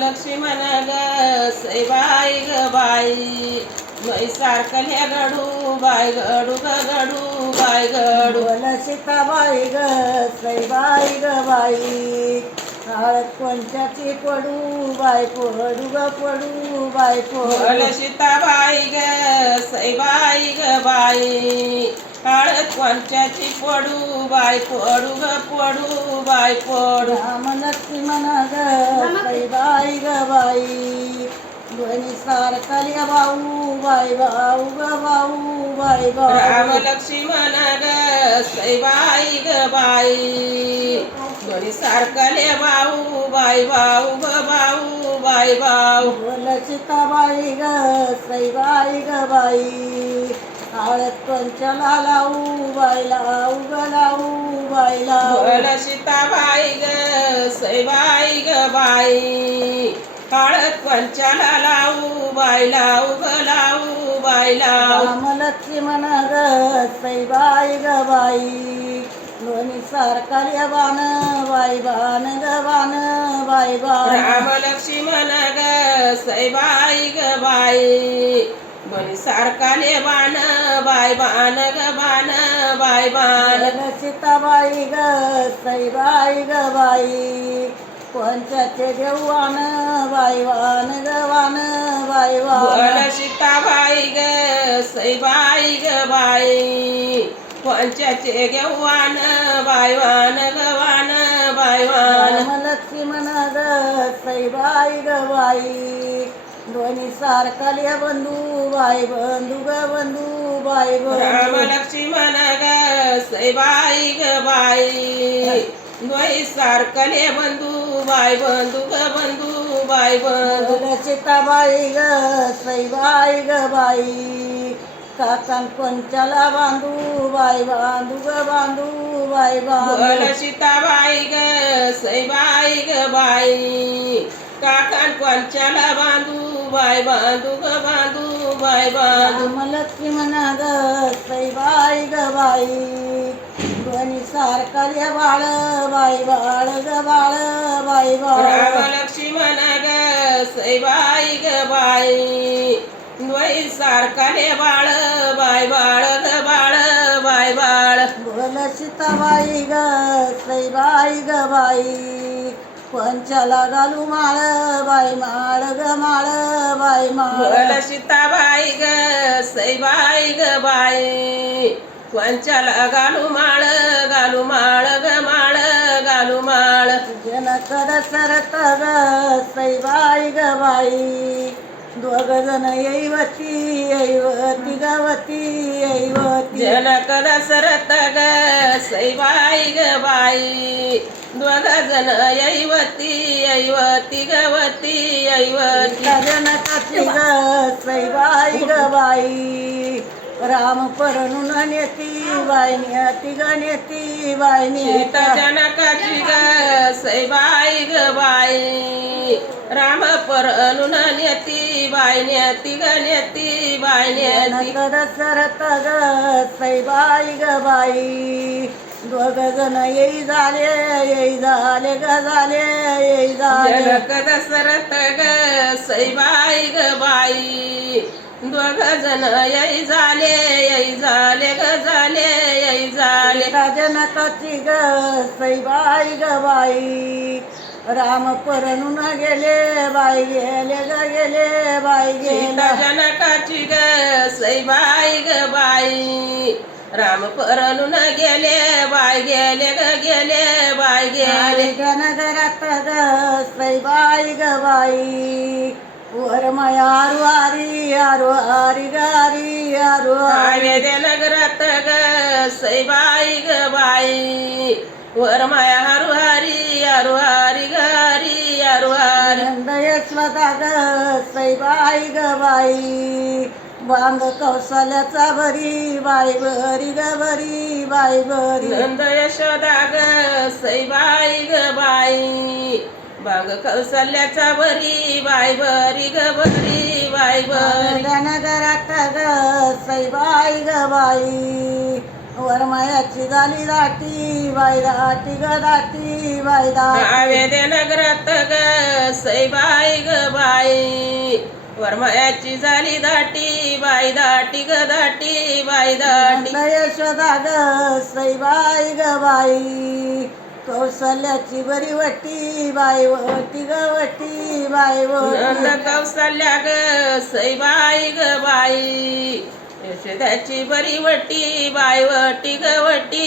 लक्ष्मण ग सैबाई ग बाई मै सारखल्या गडू बाय गडू ग गडू बाय गडू सीताबाई ग सईबाई ग बाई हळद कोणच्याची पडू बाय पडू ग पडू बाय पडू सीताबाई ग सैबाई ग बाई हळद पंचाची पडू बाय पडू ग पडू बाय पडू. राम लक्ष्मण ग सईबाई ग बाई दोन्ही सारखाल्या भाऊ बाई भाऊ ग भाऊ बाई राम भाऊ लक्ष्मण ग सैबाई ग बाई दोन्ही सारखले भाऊ बाई भाऊ ग भाऊ बाई भाऊ. बोल सीताबाई ग सईबाई ग बाई हळद पंचला लावू बाई लावू ग लावू बाई लावू. बोल सीताबाई ग सैबाई ग बाई. हळद पंचाला लावू बाई लावू ग लावू बाई लावू. राम लक्ष्मण ग सईबाई ग बाई. दोन्ही सारखाल्या बाण बाई बाण ग बाण बाई बाण. राम लक्ष्मण ग सैबाई ग बाई. सारखाले बाण बाय बाण ग बाण बाय बाण. बोल सीताबाई ग सईबाई ग बाई. कोणच्याचे देवान बाई वान ग वान बाई बोल वान सीताबाई ग सैबाई ग बाई. पंचाचे घेवान बायवान ग वान बायवान राम लक्ष्मण ग सईबाई ग बाई. ध्वनी सारखाल्या बंधू बाई बंधू ग बंधू बाई राम बंधू ग बाई ग बाई द्वै सारखले बंधू बाय बंधू ग बंधू बाय बंधू बोल सीताबाई ग सईबाई ग बाई काकान पंचाला बांधू बाई बांधू ग बांधू बाई बोल बांधू सीताबाई ग सैबाई ग बाई काकान पंचाला बांधू बाय बांधू ग बांधू बाय बांधू. राम लक्ष्मण ग सईबाई ग बाई दोन्ही सारखाल्या बाळ बाई बाळ ग बाळ बाई राम बाळ लक्ष्मण ग सैबाई ग बाई द्वै सारखाले बाळ बाय बाळ ग बाळ बाय बाळ. बोल सीताबाई ग सईबाई ग बाई पंचाला घालू माळ बाई माळ ग माळ बाई माळ. सीताबाई ग सैबाई ग बाई. पंचाला घालू माळ घालू माळ ग माळ घालू माळ. जनकड सरत ग सईबाई ग बाई. दोघ जण येईवती येईवती गवती येईवती जनक दशरथ ग सैबाई ग बाई. दोघ जण यैवती यैवती गवती यैवती जनकाची ग सईबाई ग बाई. राम परणून नेती बाई नेती ग नेती बाई सीता नेता जनकाची ग सैबाई ग बाई. राम परनुन नेती बाई नेती ग नेती बाई नेती जनकड सरत ग सईबाई ग बाई. दोघ जण येई झाले येई झाले ग झाले येई झाले. दशरथ ग सैबाई ग बाई. दोघ जण यई झाले यई झाले ग झाले यई झाले. सीता जनकाची ग सईबाई ग बाई. राम परणून गेले बाई गेले ग गेले बाई गेले. जनकाची ग सैबाई ग बाई. राम परनुन गेले बाय गेले ग गेले बाय गेले. घरात ग सईबाई ग बाई. वर मायारू आरी आरू आरी गारी आरू आरी आवे दे नगरात ग सैबाई ग बाई वर माया हरु हरी हरु हरी ग हरी हरु हरी आनंद यशवदा ग सईबाई ग बाई वांग कौशल्याचा भरी बाई भरी ग भरी बाई भरी नंद यशोदा ग सैबाई ग बाई बाग कौशल्याचा बरी बाय बरी ग बरी बाय बरी घरात ग सईबाई ग बाई. वरमायाची झाली दाटी बाई दाटी ग दाटी बाई दाटी. आवे दे नगरात ग सैबाई बाई वरमायाची झाली दाटी बाई दाटी ग दाटी बाई दाटी. यशोदा ग सईबाई ग बाई. कौशल्याची बरी वटी बायव वटी ग वटी बाई नंद कौसल्या ग सैबाई ग बाई. यशोदाची बरी वटी बाई वटी ग वटी